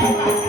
Thank you.